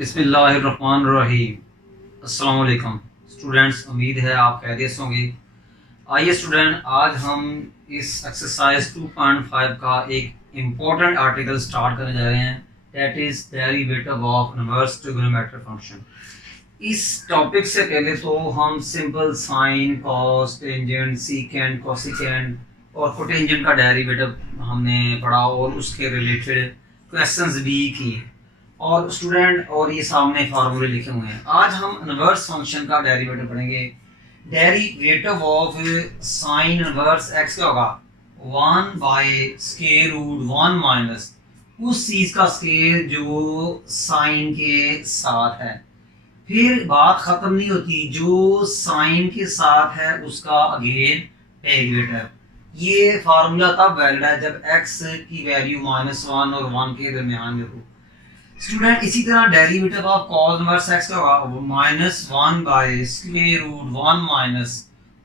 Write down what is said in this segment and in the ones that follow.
बिस्मिल्लाहिर्रहमानिर्रहीम। अस्सलाम वालेकुम स्टूडेंट्स, उम्मीद है आप खैरियत से होंगे। आइए स्टूडेंट, आज हम इस एक्सरसाइज 2.5 का एक इम्पोर्टेंट आर्टिकल स्टार्ट करने जा रहे हैं, that is derivative of inverse trigonometric function. इस टॉपिक से पहले तो हम simple sine, cos, tangent, secant, cosecant और कोटेंजेंट का डेरिवेटिव हमने पढ़ा और उसके रिलेटेड क्वेश्चंस भी किए और स्टूडेंट, और ये सामने फार्मूले लिखे हुए हैं। आज हम इनवर्स फंक्शन का डेरिवेटिव पढ़ेंगे। Derivative of sine inverse x क्या होगा? 1 बाय स्क्वायर रूट 1 माइनस उस चीज का स्क्वायर जो साइन के साथ है। फिर बात खत्म नहीं होती, जो साइन के साथ है उसका अगेन डेरिवेटिव। ये फार्मूला तब वैलिड है जब x की वैल्यू -1 और 1 के दरमियान में हो। स्टूडेंट, इसी तरह derivative of cos inverse x का होगा -1 बाय स्क्वायर रूट 1 माइनस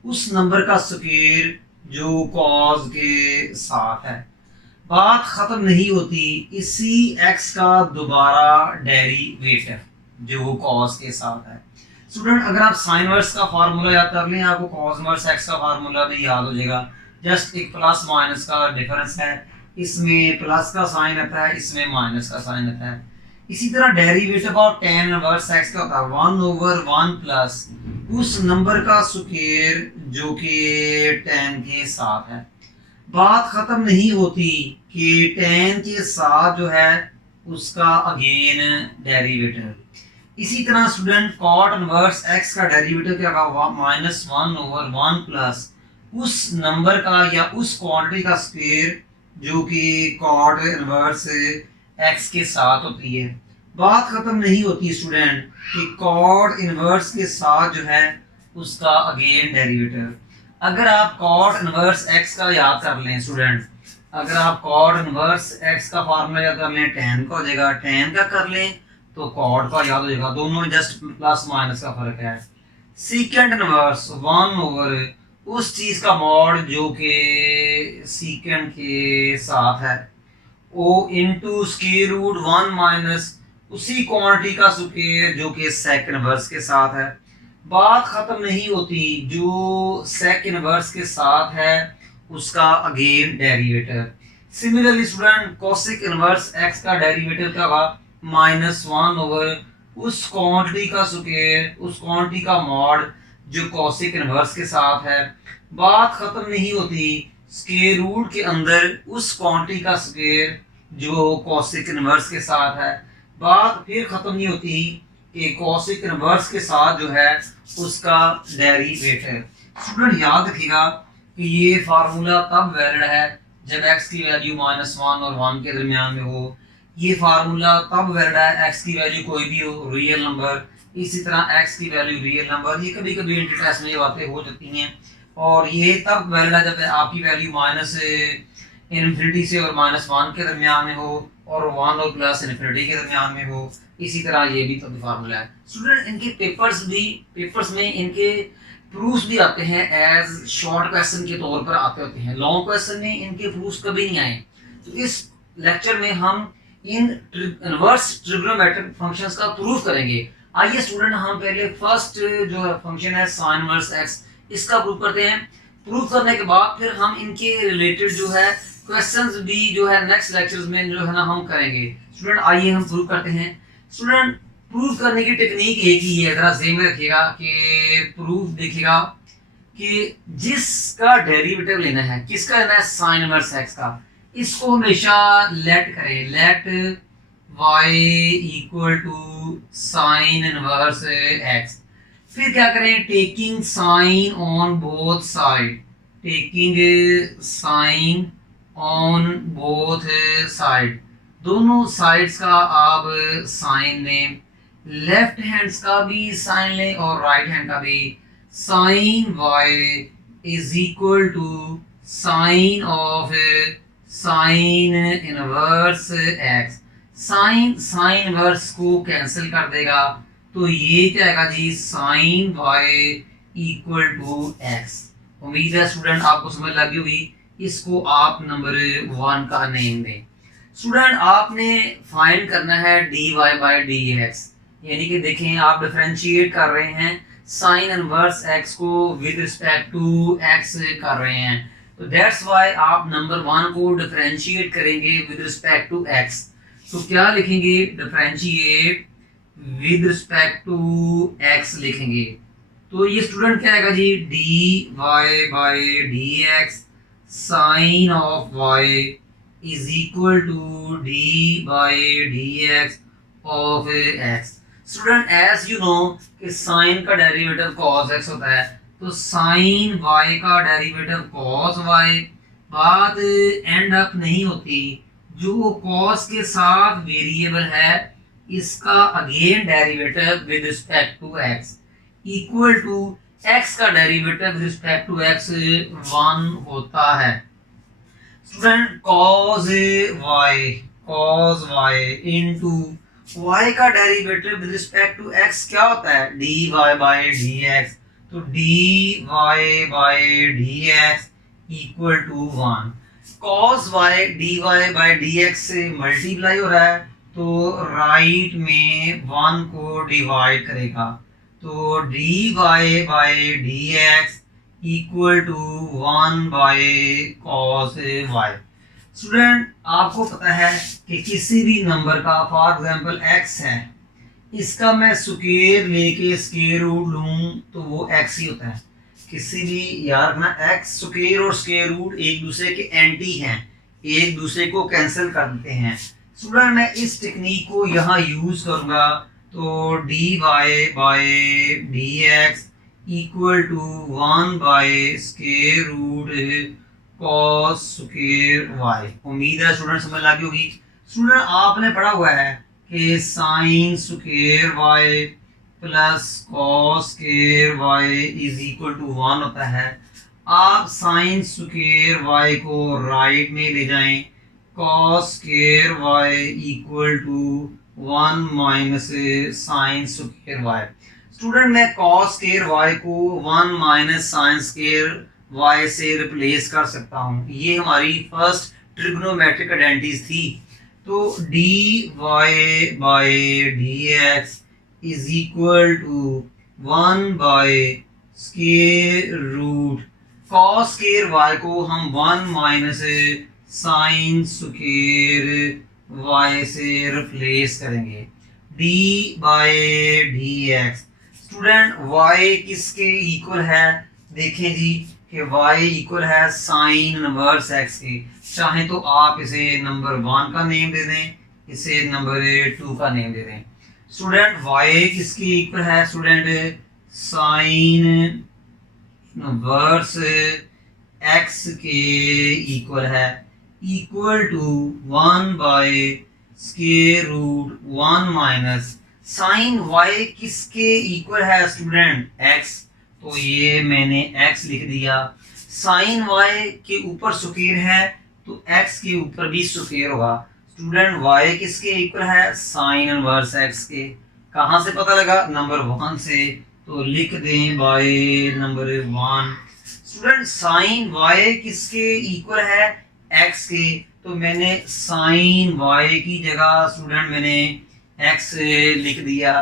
उस नंबर का स्क्वायर जो cos के साथ है। बात खत्म नहीं होती, इसी x का दोबारा डेरिवेटिव जो cos के साथ है। स्टूडेंट, अगर आप साइन इनवर्स का फार्मूला याद कर लें, आपको cos इनवर्स x का फार्मूला भी याद हो जाएगा। जस्ट एक प्लस माइनस का डिफरेंस है, इसमें प्लस का साइन आता है, इसमें माइनस का साइन आता है। इसी तरह derivative of tan inverse x का होता है 1/1 प्लस उस नंबर का स्क्वायर जो कि tan के साथ है। बात खत्म नहीं होती कि tan के साथ जो है उसका अगेन डेरिवेटिव। इसी तरह स्टूडेंट, cot इनवर्स x का डेरिवेटिव क्या होगा? -1/1 प्लस उस नंबर का या उस क्वांटिटी का स्क्वायर जो कि cot इनवर्स x के साथ होती है। बात खत्म नहीं होती स्टूडेंट कि cot इनवर्स के साथ जो है उसका अगेन डेरिवेटिव। अगर आप cot इनवर्स x का याद कर लें स्टूडेंट, अगर आप cot इनवर्स x का फार्मूला याद कर लें, tan का हो जाएगा, tan का कर लें तो cot का याद हो जाएगा। दोनों में जस्ट प्लस माइनस का फर्क है। सीकेंट इनवर्स 1 उस चीज का मॉड जो कि सीकेंट के साथ है, ओ इंटू स्क्वायर रूट 1 माइनस उसी क्वांटिटी का स्क्वायर जो कि सेक इनवर्स के साथ है। बात खत्म नहीं होती, जो सेक इनवर्स के साथ है उसका again derivative. Similarly student, cosec inverse x का डेरिवेटिव क्या होगा? -1 उस क्वांटिटी का स्क्वायर, उस क्वांटिटी का मॉड जो कोसिक इनवर्स के साथ है। बात खत्म नहीं होती, स्क्वायर रूट के अंदर उस क्वांटिटी का स्क्वायर जो कोसिक इनवर्स के साथ है। बात फिर खत्म नहीं होती कि कोसिक इनवर्स के साथ जो है उसका डेरिवेटिव। स्टूडेंट, याद रखिएगा कि ये फार्मूला तब वैलिड है जब x की वैल्यू -1 और 1 के दरमियान में हो। ये फार्मूला तब वैलिड है x की वैल्यू कोई भी हो, रियल नंबर, इसी तरह x की वैल्यू रियल नंबर। ये कभी कभी इंटर टेस्ट में ये बातें हो जाती हैं। और ये तब वैलिड है जब आपकी वैल्यू इन्फिनिटी से और -1 के दरमियान में हो और 1 और प्लस इन्फिनिटी के दरमियान में हो। इसी तरह ये भी तब फार्मूला है। स्टूडेंट, इनके पेपर्स में इनके प्रूफ्स भी आते हैं एज शॉर्ट क्वेश्चन के तौर पर आते होते हैं। लॉन्ग क्वेश्चन में इनके प्रूफ्स कभी नहीं आए। तो इस लेक्चर में हम इन इनवर्स ट्रिग्नोमेट्रिक फंक्शंस का प्रूफ करेंगे। आइए स्टूडेंट, हम पहले फर्स्ट जो फंक्शन है साइन इनवर्स x, इसका प्रूफ करते हैं। प्रूफ करने के बाद फिर हम इनके रिलेटेड जो है क्वेश्चंस भी जो है नेक्स्ट लेक्चर्स में जो है ना हम करेंगे। स्टूडेंट, आइए हम प्रूफ करते हैं। स्टूडेंट, प्रूफ करने की टेक्निक एक ही है, जरा ध्यान में रखिएगा कि प्रूफ देखिएगा कि जिसका डेरिवेटिव लेना है, किसका लेना है? साइन इनवर्स x का। इसको हमेशा लेट करें, let y equal to sine inverse x। फिर क्या करें? Taking sine on both side, taking sine on both side, दोनों साइड्स का आप साइन लें, लेफ्ट हैंड का भी साइन लें और राइट हैंड का भी। Sine y is equal to sine of sine inverse x। Sine inverse को कैंसिल कर देगा तो ये क्या आएगा जी? Sine y equal to x। उम्मीद है स्टूडेंट आपको समझ लगी होगी। इसको आप नंबर 1 का नेम दें। स्टूडेंट, आपने फाइंड करना है dy by dx। यानी कि देखें आप डिफरेंशिएट कर रहे हैं साइन इनवर्स एक्स को विद रिस्पेक्ट टू एक्स कर रहे हैं, तो दैट्स व्हाई आप नंबर 1 को डिफरेंशिएट करेंगे विद रिस्पेक्ट टू एक्स। तो क्या लिखेंगे, differentiate with respect to x लिखेंगे। तो ये स्टूडेंट क्या आएगा जी, d y by D x sine of y is equal to d by D x of x. Student as you know कि साइन का डेरिवेटिव कॉस एक्स होता है, तो साइन वाई का डेरिवेटिव कॉस वाई। बात एंड अप नहीं होती, जो कॉस के साथ वेरिएबल है इसका again derivative with respect to x equal to x का derivative with respect to x 1 होता है। Student cos y into y का derivative with respect to x क्या होता है, dy बाई dx। तो dy by dx equal to 1। cos y dy by dx से multiply हो रहा है, तो राइट में 1 को डिवाइड करेगा, तो dy by dx equal to 1 by cos y। Student आपको पता है कि किसी भी नंबर का फॉर एग्जांपल x है, इसका मैं स्क्वायर लेके स्क्वायर रूट लूं तो वो x ही होता है। किसी भी यार ना x स्क्वायर और स्क्वायर रूट एक दूसरे के एंटी हैं, एक दूसरे को कैंसिल कर देते हैं। स्टूडेंट मैं इस टेक्निक को यहाँ यूज करूंगा, तो dy by dx equal to 1 by square root cos square y। उम्मीद है स्टूडेंट समझ लगी होगी। स्टूडेंट आपने पढ़ा हुआ है कि sine square y plus cos square y is equal to 1 होता है। आप साइन स्क्वायर y को राइट में ले जाएं, cos square y equal to 1 minus sine square y। Student मैं cos स्क्वायर y को 1 माइनस साइन स्क्वायर y से रिप्लेस कर सकता हूँ। ये हमारी फर्स्ट ट्रिग्नोमेट्रिक आइडेंटिटीज थी। तो dy by dx is equal to 1 by square root cos square y को हम 1 माइनस साइन स्क्वायर y से रिप्लेस करेंगे, d by dx। Student y किसके इक्वल है, देखें जी कि y इक्वल है साइन इनवर्स x के। चाहे तो आप इसे नंबर 1 का नेम दे दें, इसे नंबर 2 का नेम दे दें। स्टूडेंट y किसके इक्वल है, स्टूडेंट साइन इनवर्स x के इक्वल है, equal to 1 by square root 1 minus sine y किसके इक्वल है स्टूडेंट x, तो ये मैंने x लिख दिया। साइन y के ऊपर स्क्वायर है तो x के ऊपर भी स्क्वायर होगा। स्टूडेंट y किसके इक्वल है, साइन इनवर्स x के। कहाँ से पता लगा, नंबर 1 से, तो लिख दें by number 1। Student sine y किसके इक्वल है, x के, तो मैंने साइन y की जगह स्टूडेंट मैंने x लिख दिया।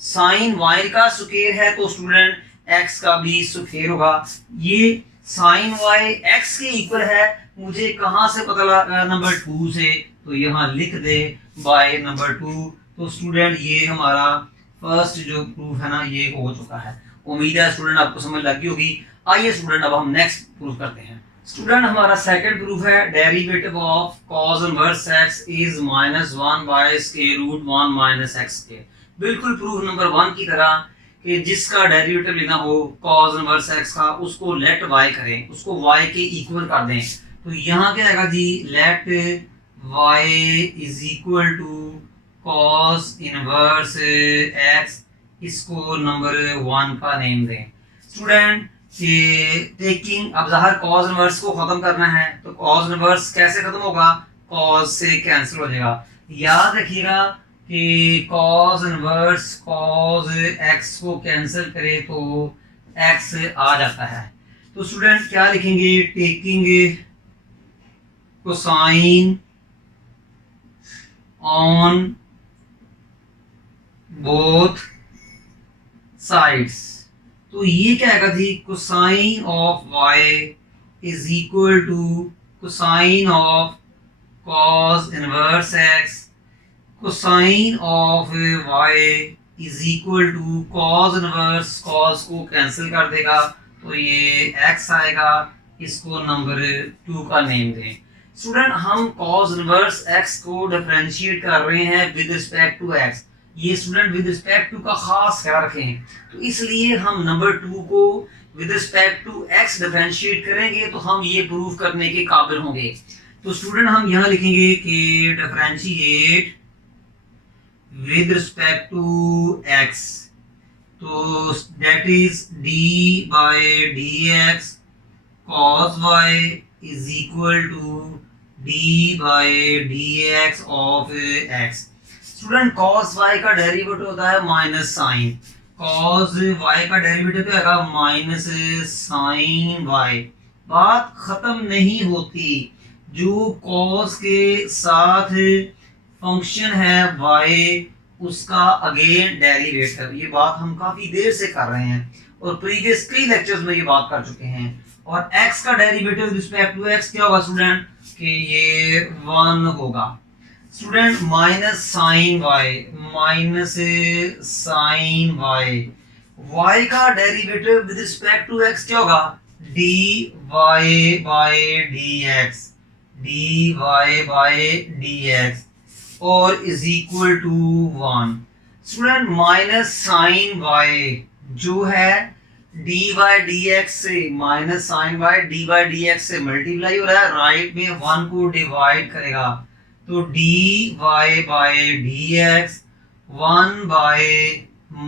साइन y का स्क्वायर है तो स्टूडेंट x का भी स्क्वायर होगा। ये साइन y x के इक्वल है, मुझे कहाँ से पता लगा, नंबर 2 से, तो यहाँ लिख दे बाय नंबर 2। तो स्टूडेंट ये हमारा फर्स्ट जो प्रूफ है ना ये हो चुका है। उम्मीद है स्टूडेंट आपको समझ लगी होगी। आइए स्टूडेंट अब हम नेक्स्ट प्रूफ करते हैं। स्टूडेंट हमारा सेकंड प्रूफ है, derivative of cos inverse x is -1 by square root 1 minus x के। बिल्कुल प्रूफ नंबर 1 की तरह कि जिसका डेरिवेटिव लेना हो cos इनवर्स x का, उसको लेट y करें, उसको y के इक्वल कर दें। तो यहाँ क्या आएगा जी, let y is equal to cos inverse x, इसको नंबर 1 का नेम दें। स्टूडेंट टेकिंग, अब ज़ाहिर cos इनवर्स को खत्म करना है, तो cos इनवर्स कैसे खत्म होगा, cos से कैंसिल हो जाएगा। याद रखिएगा कि cos इनवर्स cos x को कैंसिल करे तो x आ जाता है। तो स्टूडेंट क्या लिखेंगे, taking cosine on both sides. तो ये क्या आएगा जी, cosine of y is equal to cosine of cos inverse x। Cosine of y is equal to cos inverse, cos को कैंसिल कर देगा तो ये x आएगा। इसको नंबर 2 का नेम दें। स्टूडेंट हम cos इनवर्स x को डिफरेंशिएट कर रहे हैं विद रिस्पेक्ट टू x। ये स्टूडेंट विद रिस्पेक्ट टू का खास ख्याल रखें, तो इसलिए हम नंबर 2 को with respect to x differentiate करेंगे तो हम ये प्रूव करने के काबिल होंगे। तो स्टूडेंट हम यहाँ लिखेंगे कि differentiate with respect to x, तो that is d by dx cos y is equal to d by dx of x। Student cos y का डेरिवेटिव होता है माइनस साइन, cos y का डेरिवेटिव क्या होगा, माइनस साइन y। बात खत्म नहीं होती, जो cos के साथ फंक्शन है y उसका अगेन डेरिवेटिव। ये बात हम काफी देर से कर रहे हैं और प्रीवियस कई लेक्चर्स में ये बात कर चुके हैं। और x का derivative with respect to x क्या होगा स्टूडेंट, कि ये 1 होगा। Student minus sine y, minus sine y का derivative with respect to x क्या होगा, dy by dx, dy by dx और is equal to 1। Student minus sine y जो है dy बाय dx से, minus sine y dy by dx से multiply हो रहा है, राइट में 1 को डिवाइड करेगा तो dy by dx 1 by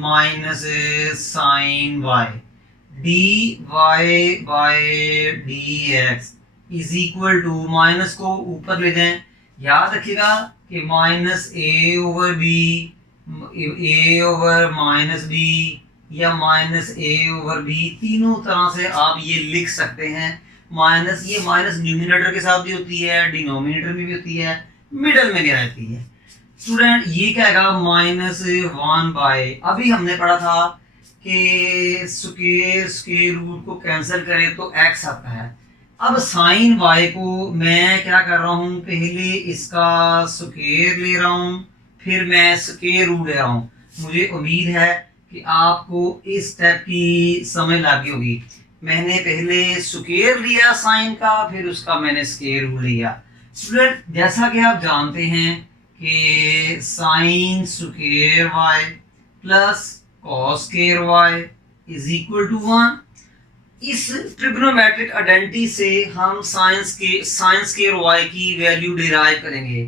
minus sine y, dy by dx is equal to, minus को ऊपर ले जाएं, याद रखिएगा कि minus a over b, a over minus b या माइनस a ओवर b, तीनों तरह से आप ये लिख सकते हैं। माइनस, ये माइनस न्यूमिनेटर के साथ भी होती है, डिनोमिनेटर में भी होती है, मिडल में भी रहती है। स्टूडेंट ये क्या आएगा, माइनस 1 बाय, अभी हमने पढ़ा था कि स्क्वायर रूट को कैंसिल करें तो x आता है। अब साइन y को मैं क्या कर रहा हूँ, पहले इसका स्क्वायर ले रहा हूँ, फिर मैं स्क्वायर रूट ले रहा हूँ। मुझे उम्मीद है कि आपको इस स्टेप की समझ लगी होगी। मैंने पहले स्क्वायर लिया साइन का, फिर उसका मैंने स्क्वायर रूट लिया। स्टूडेंट जैसा कि आप जानते हैं कि sine square y plus cos square y is equal to 1। इस ट्रिग्नोमेट्रिक आइडेंटिटी से हम साइन स्क्वायर y की वैल्यू डिराइव करेंगे।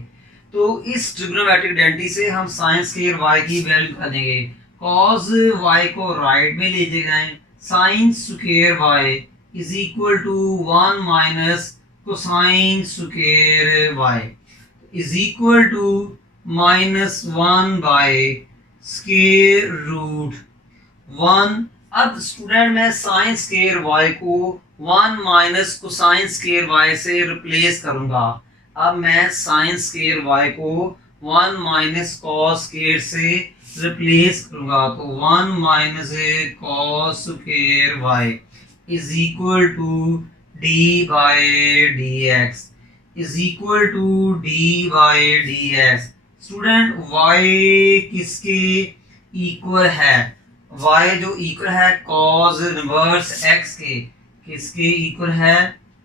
तो इस ट्रिग्नोमेट्रिक आइडेंटिटी से हम साइन स्क्वायर y की वैल्यू कर देंगे। cos y को राइट में ले जाएं, sine square y is equal to 1 minus cosine square y is equal to minus 1 by square root 1। अब स्टूडेंट मैं साइन स्क्वायर y को 1 माइनस कोसाइन स्क्वायर y से रिप्लेस करूंगा। अब मैं साइन स्क्वायर y को 1 माइनस कॉस स्क्वायर से replace करूंगा, तो 1 minus cos square y is equal to d by dx is equal to d by dx। Student y किसके इक्वल है, y जो इक्वल है cos इनवर्स x के, किसके इक्वल है,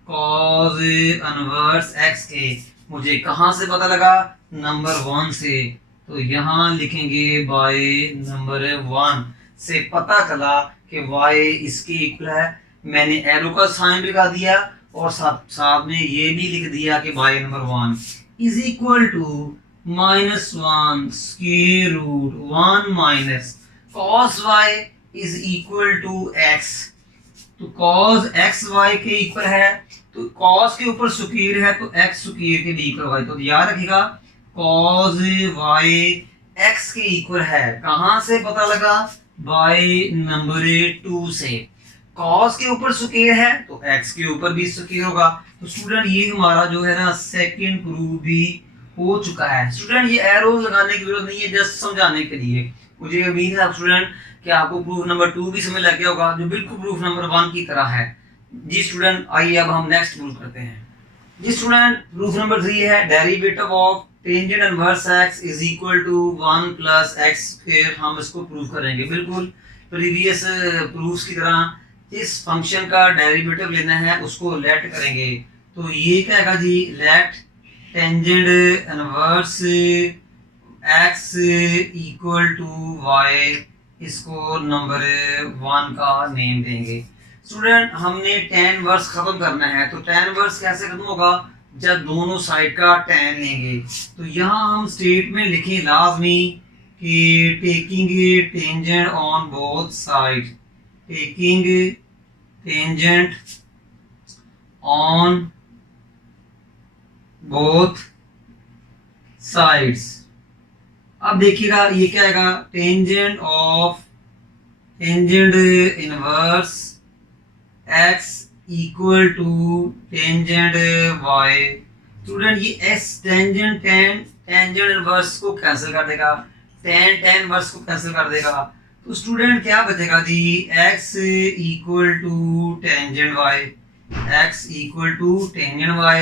cos इनवर्स x के। मुझे कहाँ से पता लगा, नंबर 1 से, तो यहाँ लिखेंगे बाय नंबर 1 से पता चला कि y इसके इक्वल है। मैंने एरो का साइन लगा दिया और साथ में ये भी लिख दिया कि by number 1 is equal to minus 1 square root 1 minus cos y is equal to x। तो cos x y के इक्वल है, तो cos के ऊपर स्क्वायर है तो x स्क्वायर के भी इक्वल होगा। तो याद रखिएगा cos y x के इक्वल है। कहां से पता लगा, बाय नंबर 2 से। cos के ऊपर स्क्वायर है तो x के ऊपर भी स्क्वायर होगा। तो स्टूडेंट ये हमारा जो है ना सेकंड प्रूफ भी हो चुका है। स्टूडेंट ये एरो लगाने की जरूरत नहीं है, जस्ट समझाने के लिए। मुझे उम्मीद है स्टूडेंट कि आपको प्रूफ नंबर 2 भी समझ लग गया होगा, जो बिल्कुल प्रूफ नंबर 1 की तरह है। जी स्टूडेंट, आइए अब हम नेक्स्ट प्रूफ करते हैं। जी स्टूडेंट, प्रूफ नंबर 3 है derivative of tangent inverse x is equal to 1 plus x square. हम इसको प्रूव करेंगे बिल्कुल प्रीवियस प्रूफ्स की तरह। इस फंक्शन का डेरिवेटिव लेना है, उसको लेट करेंगे। तो ये क्या है जी, let tangent inverse x equal to y, इसको नंबर 1 का नेम देंगे। स्टूडेंट, हमने tan वर्स खत्म करना है, तो tan वर्स कैसे खत्म होगा, जब दोनों साइड का tan लेंगे। तो यहाँ हम स्टेट में लिखें लाजमी कि taking tangent on both side, taking tangent on both sides. अब देखिएगा ये क्या आएगा, tangent of tangent inverse x equal to tangent y। Student, ये s टेंजेंट टेंजेंट इनवर्स को कैंसिल कर देगा, tan इनवर्स को कैंसिल कर देगा। तो स्टूडेंट क्या बचेगा जी, x equal to tangent y, x equal to tangent y,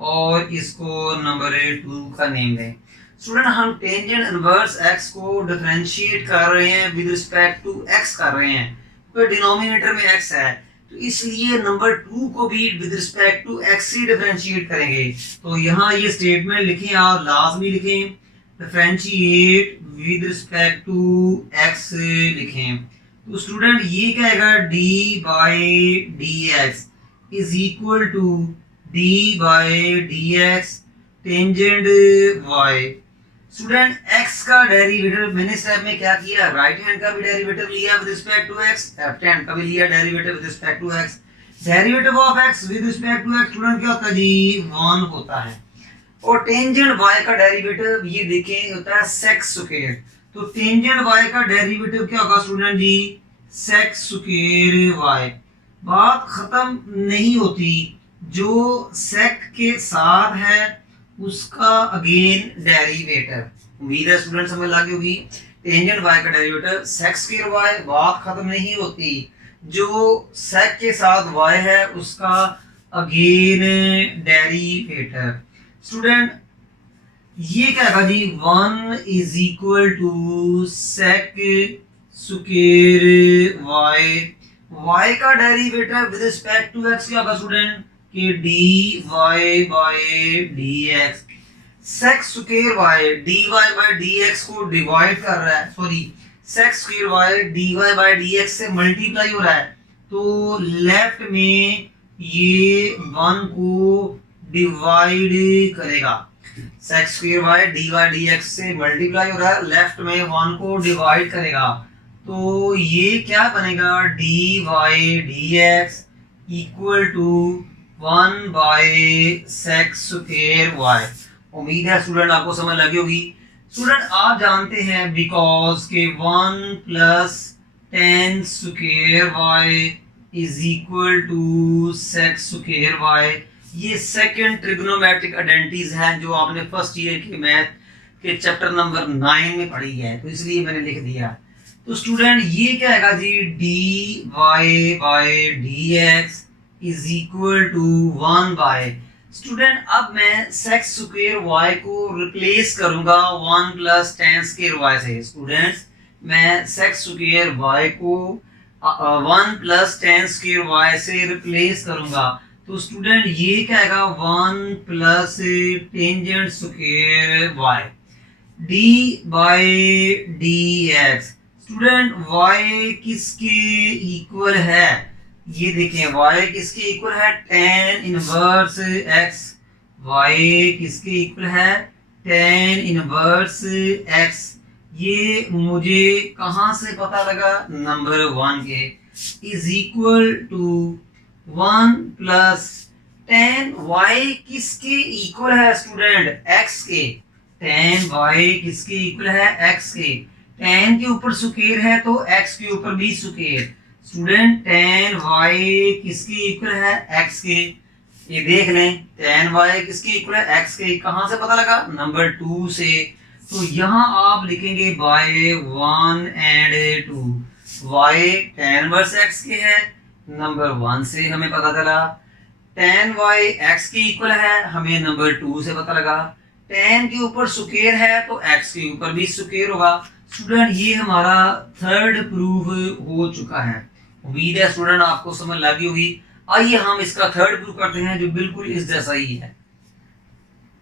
और इसको नंबर 2 का नेम दें। स्टूडेंट, हम टेंजेंट इनवर्स x को डिफरेंशिएट कर रहे हैं विद रिस्पेक्ट टू x कर रहे हैं, तो डिनोमिनेटर में x है, तो इसलिए नंबर 2 को भी विद रिस्पेक्ट टू x ही डिफरेंशिएट करेंगे। तो यहाँ ये स्टेटमेंट लिखें, आप लाजमी लिखें differentiate with respect to x लिखें। तो स्टूडेंट ये क्या आएगा, d by D x is equal to d by D x tangent y। Student, x का डेरिवेटिव मैंने स्टेप में क्या किया, राइट हैंड का भी डेरिवेटिव लिया with respect to x, left hand का भी लिया derivative with respect to x। Derivative of x with respect to x student क्या होता है जी, 1 होता है। और टेंजेंट y का डेरिवेटिव ये देखें होता है sec स्क्वायर। तो टेंजेंट y का डेरिवेटिव क्या होगा स्टूडेंट जी, sec स्क्वायर y। बात खत्म नहीं होती, जो sec के साथ है उसका अगेन डेरिवेटिव। उम्मीद है स्टूडेंट समझ लगी होगी। टेंजेंट y का डेरिवेटिव sec स्क्वायर y, बात खत्म नहीं होती, जो sec के साथ y है उसका अगेन डेरिवेटिव। स्टूडेंट, ये क्या है जी, 1 is equal to sec square y। y का derivative with respect to x क्या होगा स्टूडेंट, कि dy by dx। sec square y dy by dx को डिवाइड कर रहा है, sorry sec square y dy by dx से मल्टीप्लाई हो रहा है, तो लेफ्ट में ये 1 को डिवाइड करेगा। sec square y dy dx से मल्टीप्लाई हो रहा है, लेफ्ट में 1 को डिवाइड करेगा, तो ये क्या बनेगा, dy dx equal to 1 by sec square y। उम्मीद है स्टूडेंट आपको समझ लगी होगी। स्टूडेंट, आप जानते हैं बिकॉज के 1 plus tan square y is equal to sec square y। ये सेकंड ट्रिग्नोमेट्रिक आइडेंटिटीज हैं जो आपने फर्स्ट ईयर के मैथ के चैप्टर नंबर 9 में पढ़ी है, तो इसलिए मैंने लिख दिया। तो स्टूडेंट, ये क्या है जी, dy by dx is equal to 1 by. Student, अब मैं sec स्क्वायर y को रिप्लेस करूंगा 1 प्लस tan स्क्वायर y से। स्टूडेंट्स, मैं sec स्क्वायर y को 1 प्लस tan स्क्वायर y से रिप्लेस करूंगा, तो स्टूडेंट ये क्या आएगा, 1 plus tangent square y d by D x. Student, y किसके इक्वल है, ये देखें y किसके इक्वल है, tan इनवर्स x। y किसके इक्वल है, tan इनवर्स x। ये मुझे कहां से पता लगा, नंबर 1 के, is equal to 1 plus tan y किसके इक्वल है स्टूडेंट, x के। tan y किसके इक्वल है, x के। tan के ऊपर स्क्वायर है तो x के ऊपर भी स्क्वायर। स्टूडेंट, tan y किसके इक्वल है, x के। ये देख लें tan y किसके इक्वल है, x के। कहां से पता लगा, नंबर 2 से। तो यहाँ आप लिखेंगे by 1 and 2। Y tan inverse x के है, नंबर 1 से हमें पता चला। tan y x के इक्वल है, हमें नंबर 2 से पता लगा। tan के ऊपर स्क्वायर है तो x के ऊपर भी स्क्वायर होगा। स्टूडेंट ये हमारा थर्ड प्रूफ हो चुका है। उम्मीद है स्टूडेंट आपको समझ लगी होगी। आइए हम इसका थर्ड प्रूफ करते हैं जो बिल्कुल इस जैसा ही है।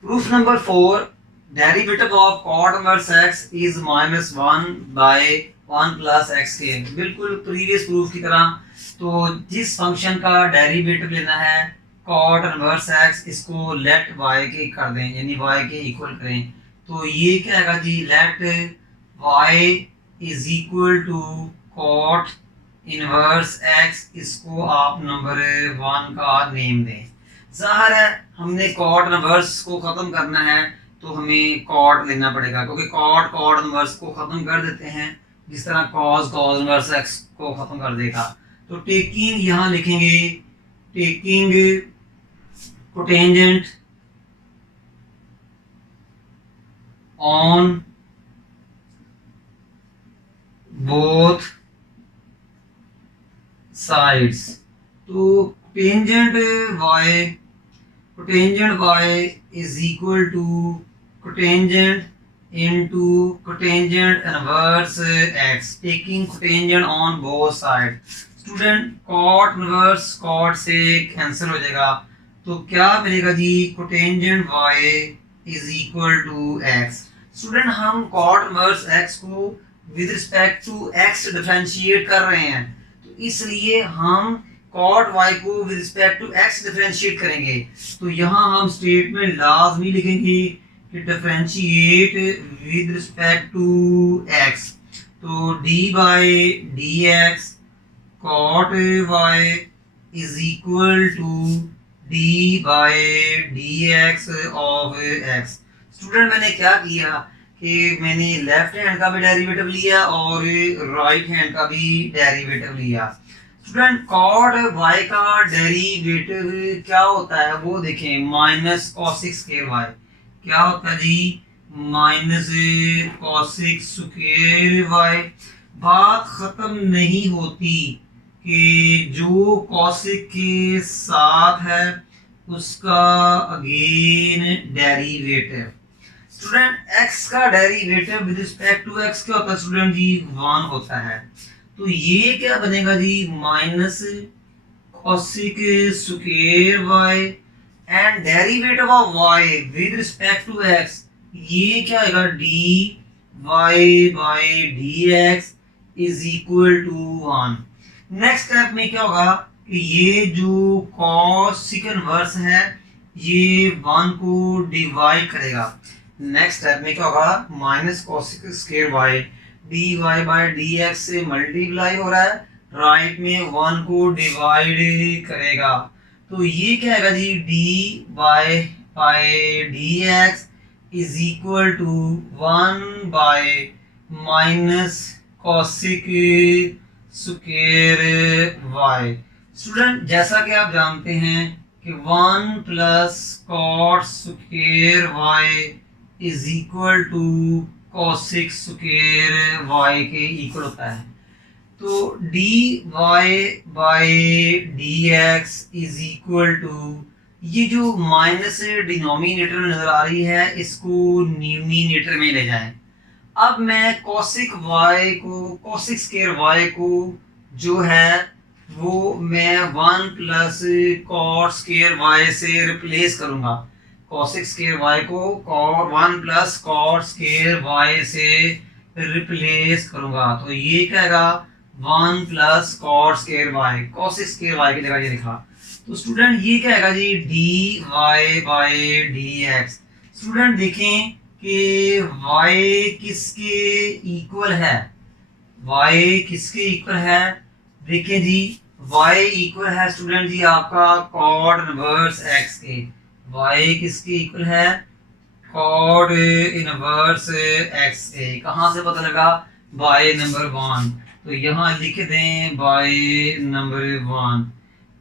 Proof number 4, derivative of cot inverse x is -1 by 1 plus x के, बिल्कुल प्रीवियस प्रूफ की तरह। तो जिस फंक्शन का डेरिवेटिव लेना है cot इनवर्स x, इसको लेट y के कर दें, यानी y के इक्वल करें। तो ये क्या है जी, let y is equal to cot inverse x, इसको आप नंबर 1 का नेम दें। जाहिर है हमने कॉट इनवर्स को खत्म करना है तो हमें कॉट लेना पड़ेगा, क्योंकि कॉट इनवर्स को खत्म कर देते हैं जिस तरह कॉस इनवर्स x को खत्म कर देगा। तो टेकिंग यहाँ लिखेंगे, taking cotangent on both sides. तो tangent y is equal to cotangent into cotangent inverse x, taking cotangent on both sides। Student cot इनवर्स cot से कैंसिल हो जाएगा, तो क्या मिलेगा जी, cotangent y is equal to x। Student हम cot इनवर्स x को with respect to x differentiate कर रहे हैं, तो इसलिए हम cot y को with respect to x differentiate करेंगे। तो यहाँ हम स्टेटमेंट लाजमी लिखेंगे कि differentiate with respect to x। तो d by dx cot y is equal to d by dx of x। Student मैंने क्या किया कि मैंने लेफ्ट हैंड का भी डेरिवेटिव लिया और राइट हैंड का भी डेरिवेटिव लिया। स्टूडेंट cot y का डेरिवेटिव क्या होता है वो देखें, माइनस cosec स्क्वायर y क्या होता है जी, माइनस cosec स्क्वायर y। बात खत्म नहीं होती कि जो cosec के साथ है उसका अगेन डेरिवेटिव। स्टूडेंट x का derivative with respect to x क्या होता है स्टूडेंट जी, 1 होता है। तो ये क्या बनेगा जी, minus cosec square y and derivative of y with respect to x, ये क्या आएगा, dy by dx is equal to 1। Next step में क्या होगा कि ये जो cosec इनवर्स है ये 1 को डिवाइड करेगा। नेक्स्ट स्टेप में क्या होगा, minus cosec square y dy by dx से मल्टीप्लाई हो रहा है, राइट में 1 को डिवाइड करेगा। तो ये क्या है जी, d by dx is equal to 1 by minus cosec square y। Student जैसा कि आप जानते हैं कि 1 plus cot square y is equal to cosec square y के इक्वल होता है। तो dy by dx is equal to, ये जो माइनस डिनोमिनेटर में नजर आ रही है इसको न्यूमिनेटर में ले जाएं। अब मैं cosec स्क्वायर y को जो है वो मैं 1 प्लस cot स्क्वायर y से रिप्लेस करूंगा। cosec स्क्वायर y को 1 प्लस cot स्क्वायर y से रिप्लेस करूंगा। तो ये क्या आएगा, 1 plus cot square y, cosec square y की जगह ये लिखा। तो स्टूडेंट ये क्या आएगा जी, dy बाय dx। स्टूडेंट देखें कि y किसके इक्वल है, y किसके इक्वल है, देखें जी y इक्वल है स्टूडेंट जी आपका cot इनवर्स x के। y किसके इक्वल है, cot इनवर्स x के। कहाँ से पता लगा, बाय नंबर 1। तो यहाँ लिख दें by number 1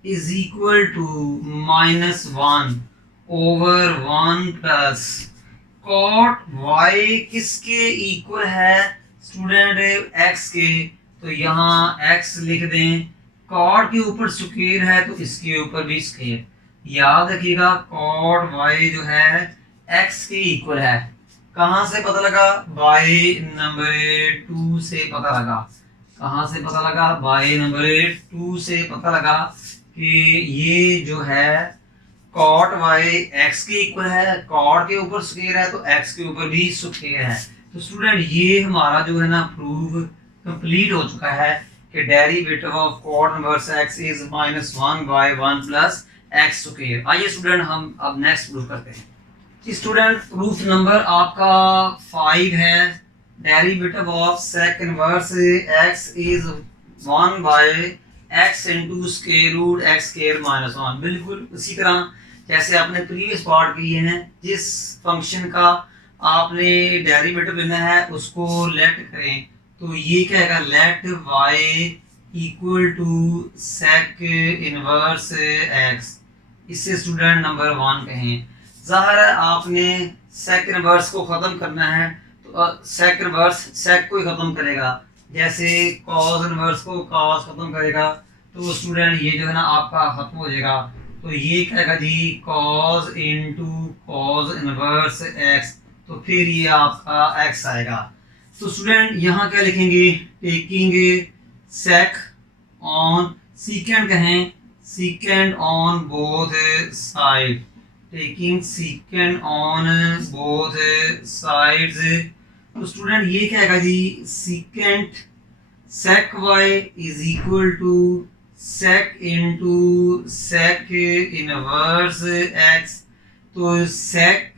is equal to -1 over 1 plus cot y किसके इक्वल है स्टूडेंट, एक्स के, तो यहाँ एक्स लिख दें। कॉट के ऊपर स्क्वायर है तो इसके ऊपर भी स्क्वायर। याद रखिएगा कॉट वाई जो है एक्स के इक्वल है। कहाँ से पता लगा, बाय नंबर 2 से पता लगा। कहाँ से पता लगा, बाय नंबर 2 से पता लगा कि ये जो है कॉट वाई एक्स के इक्वल है, कॉट के ऊपर स्क्वायर है तो एक्स के ऊपर भी स्क्वायर है। तो स्टूडेंट ये हमारा जो है ना प्रूफ कंप्लीट हो चुका है कि derivative of cot inverse x is -1 by 1 plus x square. आइए स्टूडेंट हम अब नेक्स्ट प्रूफ करते हैं। स्टूडेंट प्रूफ नंबर आपका 5 है। Derivative of sec inverse x is 1 by x into square root x square minus 1। बिल्कुल उसी तरह जैसे आपने प्रीवियस पार्ट किए हैं। जिस फंक्शन का आपने डेरिवेटिव लेना है उसको लेट करें तो ये क्या है, let y equal to sec inverse x. इससे स्टूडेंट नंबर 1 कहें। ज़ाहिर है आपने सेक इनवर्स को ख़त्म करना है तो सेक इनवर्स सेक को ही ख़त्म करेगा। जैसे कॉज इनवर्स को कॉज ख़त्म करेगा तो स्टूडेंट ये जो है ना आपका ख़त्म हो जाएगा। तो ये क्या है जी, cos into cos inverse x, तो फिर ये आपका एक्स आएगा। तो स्टूडेंट यहाँ क्या लिखेंगे, टेकिंग सेक ऑन सीकेंड कहें, secant on both side, taking secant on both sides. तो स्टूडेंट ये क्या है जी, secant sec y is equal to sec into sec inverse x. तो sec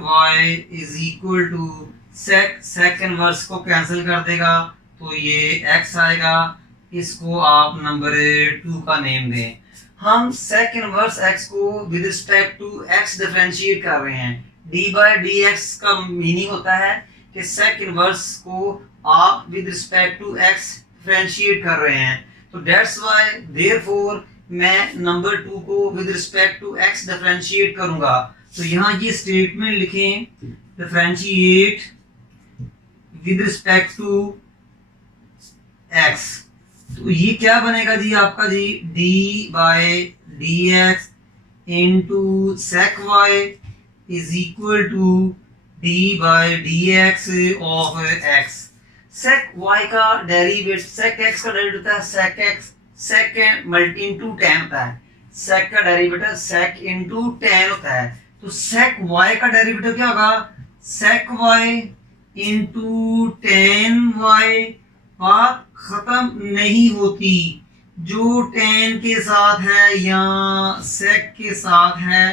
y is equal to sec inverse को cancel कर देगा तो ये एक्स आएगा। इसको आप नंबर 2 का नेम दें। हम सेक इनवर्स एक्स को with respect to x differentiate कर रहे हैं। डी बाय डी एक्स का मीनिंग होता है कि सेक इनवर्स को आप with respect to x differentiate कर रहे हैं। तो दैट्स व्हाई देयरफॉर मैं नंबर 2 को with respect to x differentiate करूंगा। तो यहाँ ये स्टेटमेंट लिखें, differentiate with respect to x. तो ये क्या बनेगा जी आपका जी, d by d x into sec y is equal to d by d x of x. Sec y का डेरिवेटिव, सेक एक्स का डेरिवेटिव होता है sec x, sec multi into tan होता है। सेक का डेरिवेटिव सेक इंटू टेन होता है। तो सेक वाई का डेरिवेटिव क्या होगा, sec y into tan y. बात खत्म नहीं होती, जो टेन के साथ है या सेक के साथ है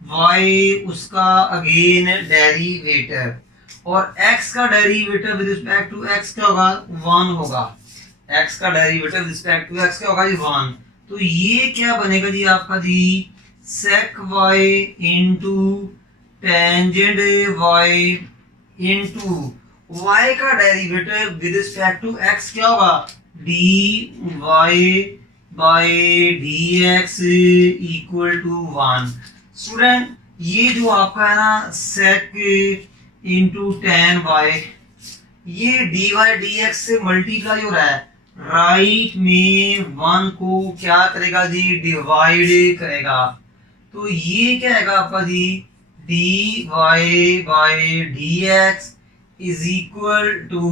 वाई उसका अगेन डेरिवेटिव। और x का derivative with respect to x क्या होगा, 1 होगा। x का derivative with respect to x क्या होगा जी, 1। तो ये क्या बनेगा जी आपका जी, sec y into tangent y into y का derivative with respect to x क्या होगा, dy by dx equal to 1। Student ये जो आपका है ना सेक इंटू टेन वाई, ये डी वाई डी एक्स से मल्टीप्लाई हो रहा है। राइट में 1 को क्या करेगा जी, डिवाइड करेगा। तो ये क्या है आपका जी, d y by d x is equal to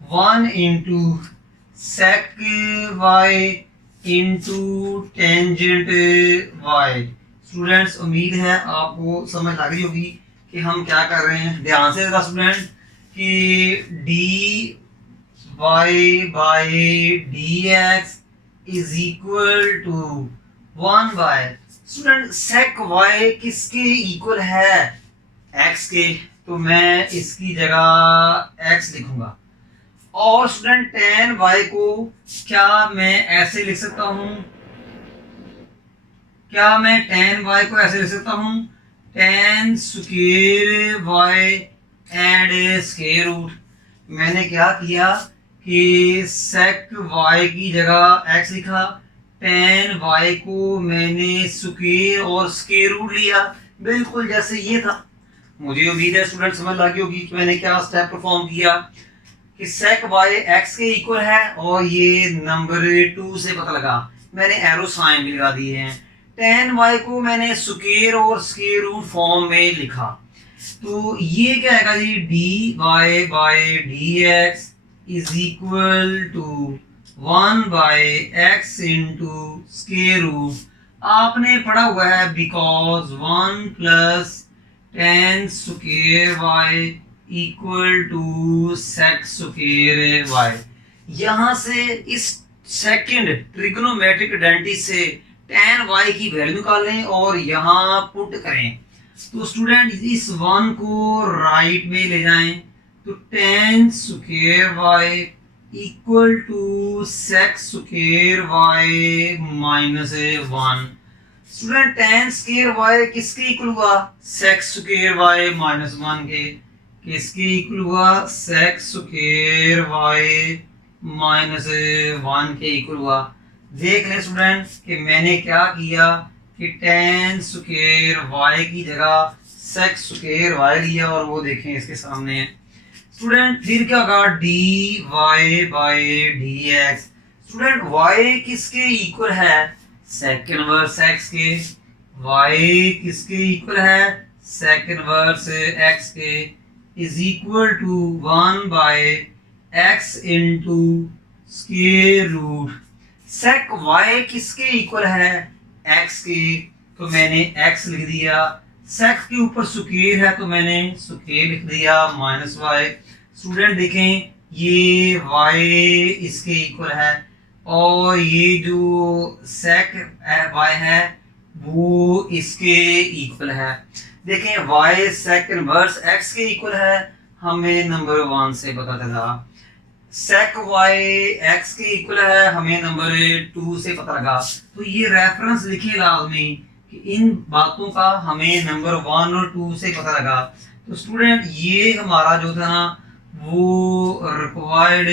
1 into sec y into tangent y. Students उम्मीद है आपको समझ आ गई होगी कि हम क्या कर रहे हैं। ध्यान से जरा स्टूडेंट कि d y by d x is equal to 1 by, student sec y किसके इक्वल है, एक्स के, तो मैं इसकी जगह एक्स लिखूंगा। और स्टूडेंट टेन वाई को क्या मैं ऐसे लिख सकता हूं, क्या मैं टेन वाई को ऐसे लिख सकता हूं, tan square y and square root. मैंने क्या किया कि सेक वाई की जगह एक्स लिखा, टेन वाई को मैंने स्क्वायर और स्क्वायर रूट लिया, बिल्कुल जैसे ये था। मुझे उम्मीद है स्टूडेंट समझ लगी होगी कि मैंने क्या स्टेप परफॉर्म किया कि sec y x के इक्वल है और ये नंबर 2 से पता लगा, मैंने एरो साइन भी लगा दिए हैं। tan y को मैंने स्क्वायर और स्क्वायर रूट फॉर्म में लिखा, तो ये क्या आएगा जी, dy by dx is equal to 1 by x into square root, आपने पढ़ा हुआ है because 1 plus tan square y equal to sec square y। यहां से इस सेकंड ट्रिग्नोमेट्रिक आइडेंटिटी से tan y की वैल्यू निकालें और यहां पुट करें। तो स्टूडेंट इस 1 को राइट में ले जाएं, तो tan square y equal to sec square y minus 1। Student tan square y किसके इक्वल हुआ, sec स्क्वायर y माइनस 1 के। किसके इक्वल हुआ, sec स्क्वायर y माइनस 1 के इक्वल हुआ। देख लें स्टूडेंट कि मैंने क्या किया कि tan स्क्वायर y की जगह sec स्क्वायर y लिया और वो देखें इसके सामने है। स्टूडेंट फिर क्या होगा, dy by dx। Student y किसके इक्वल है, sec इनवर्स x के। y किसके इक्वल है, sec इनवर्स x के is equal to 1 by x into square root. sec y किसके इक्वल है, x के, तो मैंने x लिख दिया। sec के ऊपर स्क्वायर है तो मैंने स्क्वायर लिख दिया माइनस y। स्टूडेंट देखें ये y इसके इक्वल है और ये जो sec y है वो इसके इक्वल है। देखें y sec इनवर्स x के इक्वल है, हमें नंबर 1 से पता चला। sec y x के इक्वल है, हमें नंबर 2 से पता लगा। तो ये रेफरेंस लिखे लाजमी कि इन बातों का हमें नंबर 1 और 2 से पता लगा। तो स्टूडेंट ये हमारा जो था ना वो रिक्वायर्ड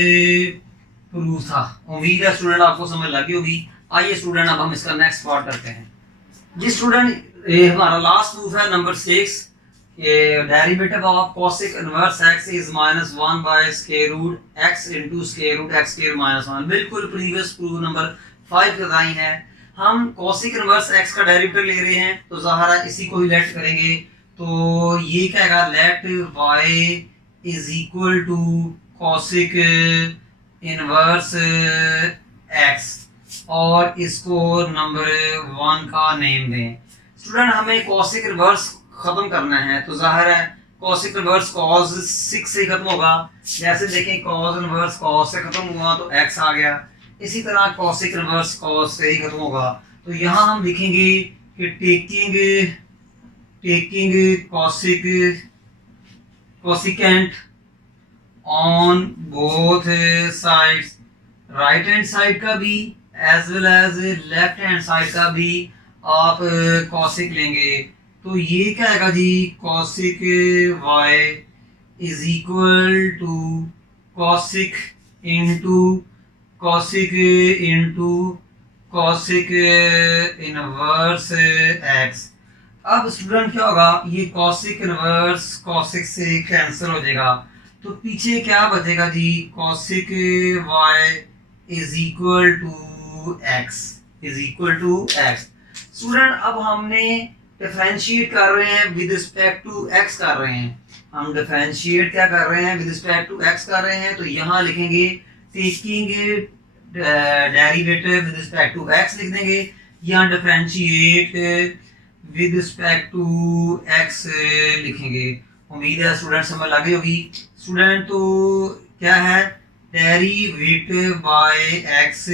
प्रूफ था। उम्मीद है स्टूडेंट आपको समझ लगी होगी। आइए स्टूडेंट अब हम इसका नेक्स्ट पार्ट करते हैं। जी स्टूडेंट ये हमारा लास्ट प्रूफ है number 6, derivative of cosec inverse x is minus 1 by square root x into square root x square minus 1। बिल्कुल प्रीवियस प्रूफ नंबर 5 का ही है। हम cosec इनवर्स x का डेरिवेटिव ले रहे हैं तो ज़ाहिर है इसी को ही लेट करेंगे, तो ये क्या आएगा, let y is equal to cosec inverse x और इसको नंबर 1 का नेम दें। स्टूडेंट हमें cosec इनवर्स खत्म करना है तो जाहिर है cosec इनवर्स cos 6 से खत्म होगा। जैसे देखें cos इनवर्स cos से खत्म हुआ तो x आ गया, इसी तरह cosec इनवर्स cos से ही खत्म होगा। तो यहाँ हम लिखेंगे कि taking cosecant on both sides, right hand side का भी as well as left hand side का भी आप cosec लेंगे। तो ये क्या आएगा जी, cosec y is equal to cosec cosec inverse x। अब स्टूडेंट क्या होगा, ये cosec इनवर्स cosec से कैंसिल हो जाएगा तो पीछे क्या बचेगा जी, cosec y is equal to x। Student अब हमने डिफरेंशिएट कर रहे हैं विद रिस्पेक्ट टू x कर रहे हैं। हम डिफरेंशिएट क्या कर रहे हैं, विद रिस्पेक्ट टू x कर रहे हैं। तो यहाँ लिखेंगे taking derivative with respect to x लिख देंगे, यहाँ differentiate with respect to x लिखेंगे। उम्मीद है स्टूडेंट समझ लगी होगी। स्टूडेंट तो क्या है, derivative by x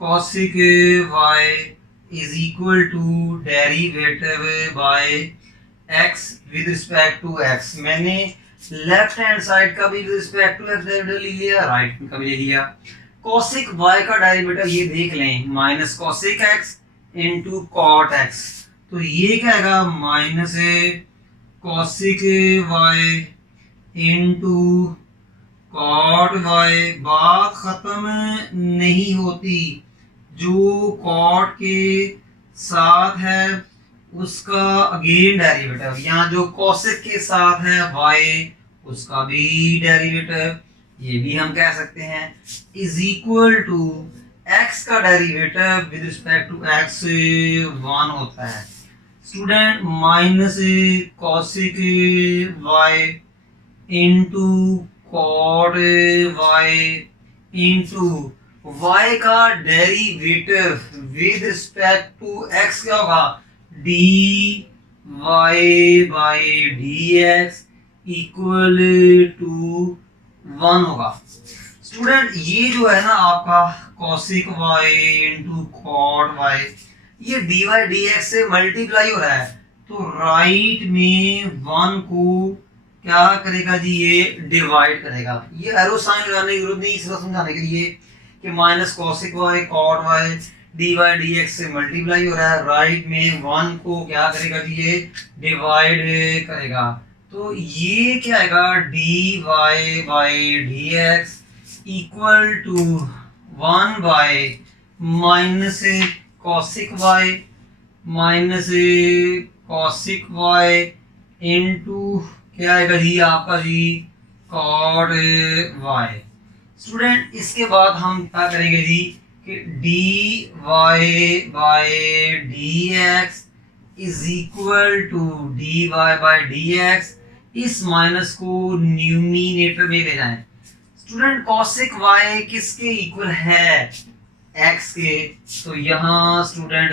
cosec y is equal to derivative by x with respect to x। मैंने लेफ्ट हैंड साइड का भी with respect to x derivative ले लिया, राइट का भी ले लिया। cosec y का डेरिवेटिव ये देख लें, minus cosec x into cot x। तो ये क्या आएगा, minus cosec y into cot y। बात खत्म नहीं होती, जो cot के साथ है उसका अगेन डेरिवेटिव, यहाँ जो कोसेक के साथ है y उसका भी डेरिवेटिव, ये भी हम कह सकते हैं इज इक्वल टू x का derivative with respect to x 1 होता है student minus cosec y into cot y into y का derivative with respect to x क्या होगा dy by dx equal to 1 होगा स्टूडेंट। ये जो है ना आपका cosec y into cot y, ये dy dx से मल्टीप्लाई हो रहा है तो राइट में 1 को क्या करेगा जी, ये डिवाइड करेगा। ये एरो साइन लगाने की जरूरत नहीं, इस तरह समझाने के लिए कि minus cosec y cot y dy dx से मल्टीप्लाई हो रहा है, राइट में 1 को क्या करेगा जी, ये डिवाइड करेगा। तो ये क्या आएगा dy by dx equal to 1 by minus cosec y minus cosec y into क्या आएगा जी आपका जी कॉट y। स्टूडेंट इसके बाद हम क्या करेंगे जी कि dy by dx is equal to dy by dx, इस माइनस को न्यूमिनेटर में ले जाएं। स्टूडेंट कोसेक y किसके इक्वल है, x के, तो यहाँ स्टूडेंट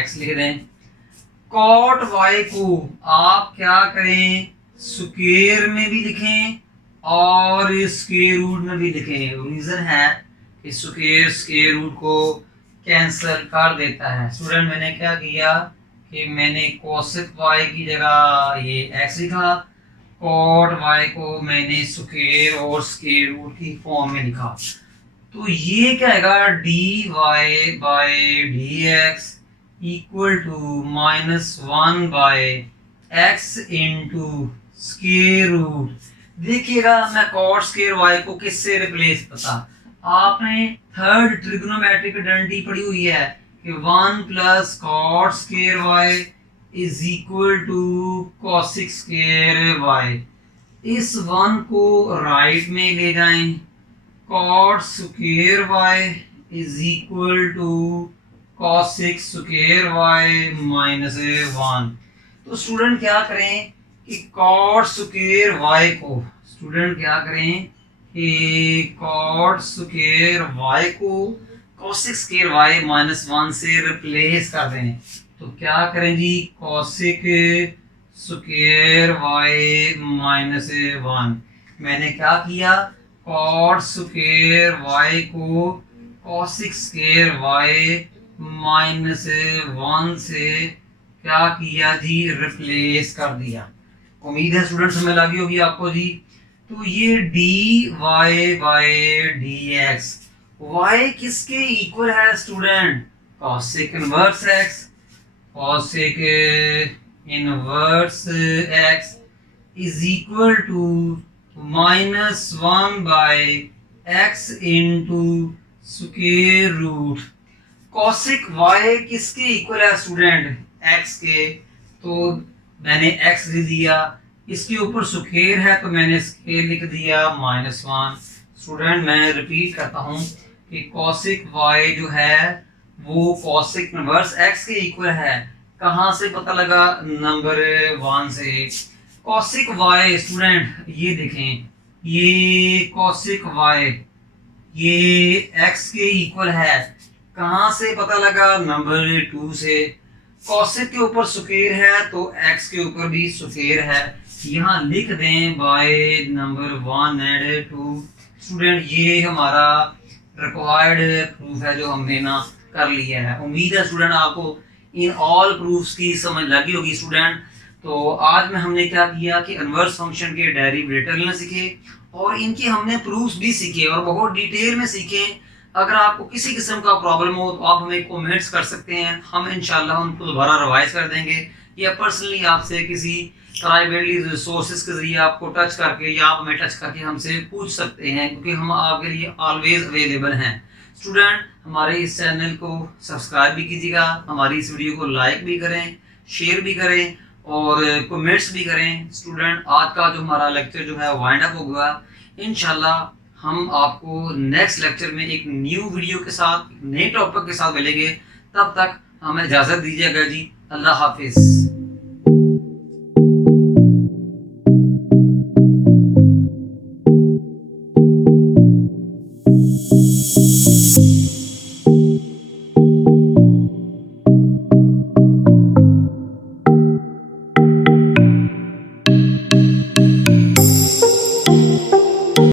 x लिख दें। कॉट y को आप क्या करें, स्क्वायर में भी लिखें और स्क्वायर रूट में भी लिखें। रीजन है कि स्क्वायर रूट को कैंसिल कर देता है। स्टूडेंट मैंने क्या किया कि मैंने कोसेक y की जगह ये x लिखा, कॉट y को मैंने स्क्वायर और स्क्वायर रूट की फॉर्म में लिखा। तो ये क्या आएगा dy by dx equal to -1 by x into square root. देखिएगा मैं कॉट स्क्वायर y को किससे रिप्लेस, पता आपने थर्ड ट्रिग्नोमेट्रिक आइडेंटिटी पढ़ी हुई है कि 1 plus cot square y is equal to cosec square y। इस 1 को राइट में ले जाएं, cot square y is equal to cosec square y minus 1। तो स्टूडेंट क्या करें कि कॉट स्क्वायर y को, स्टूडेंट क्या करें कि कॉट स्क्वायर y को कोसेक स्क्वायर y माइनस 1 से रिप्लेस कर दें। तो क्या करें जी, कोसेक स्क्वायर y माइनस 1। मैंने क्या किया, कॉट स्क्वायर y को कोसेक स्क्वायर y माइनस 1 से क्या किया जी, रिप्लेस कर दिया। उम्मीद है स्टूडेंट समझ लगी होगी आपको जी। तो ये dy बाई dx, y किसके इक्वल है student, cosec inverse x, cosec inverse x is equal to -1 by x into square root. Cosec y किसके इक्वल है स्टूडेंट, x के, तो मैंने x लिख दिया, इसके ऊपर स्क्वायर है तो मैंने स्क्वायर लिख दिया -1। स्टूडेंट मैं रिपीट करता हूँ कि कोसेक y जो है वो कोसेक इनवर्स x के इक्वल है। कहाँ से पता लगा, नंबर 1 से। कोसेक y स्टूडेंट ये देखें, ये कोसेक y ये x के इक्वल है। कहाँ से पता लगा, नंबर 2 से। कोसेक के ऊपर स्क्वायर है तो x के ऊपर भी स्क्वायर है, यहाँ लिख दें बाय नंबर 1 एंड 2। स्टूडेंट ये हमारा रिक्वायर्ड प्रूफ है जो हमने ना कर लिया है। उम्मीद है स्टूडेंट आपको इन ऑल प्रूफ्स की समझ लगी होगी स्टूडेंट। तो आज में हमने क्या किया कि इनवर्स फंक्शन के डेरिवेटिव लेना सीखे और इनके हमने प्रूफ्स भी सीखे और बहुत डिटेल में सीखे। अगर आपको किसी किस्म का प्रॉब्लम हो तो आप हमें कमेंट्स कर सकते हैं, हम इंशाल्लाह उनको दोबारा रिवाइज कर देंगे या पर्सनली आपसे किसी प्राइवेटली रिसोर्सेज के जरिए आपको टच करके या आप हमें टच करके हमसे पूछ सकते हैं, क्योंकि हम आपके लिए ऑलवेज अवेलेबल हैं। स्टूडेंट हमारे इस चैनल को सब्सक्राइब भी कीजिएगा, हमारी इस वीडियो को लाइक भी करें, शेयर भी करें और कमेंट्स भी करें। स्टूडेंट, आज का जो हमारा लेक्चर जो है वाइंड अप हो गया। इंशाल्लाह हम आपको नेक्स्ट लेक्चर में एक न्यू वीडियो के साथ, नए टॉपिक के साथ मिलेंगे। तब तक हमें इजाज़त दीजिएगा जी। अल्लाह हाफिज़।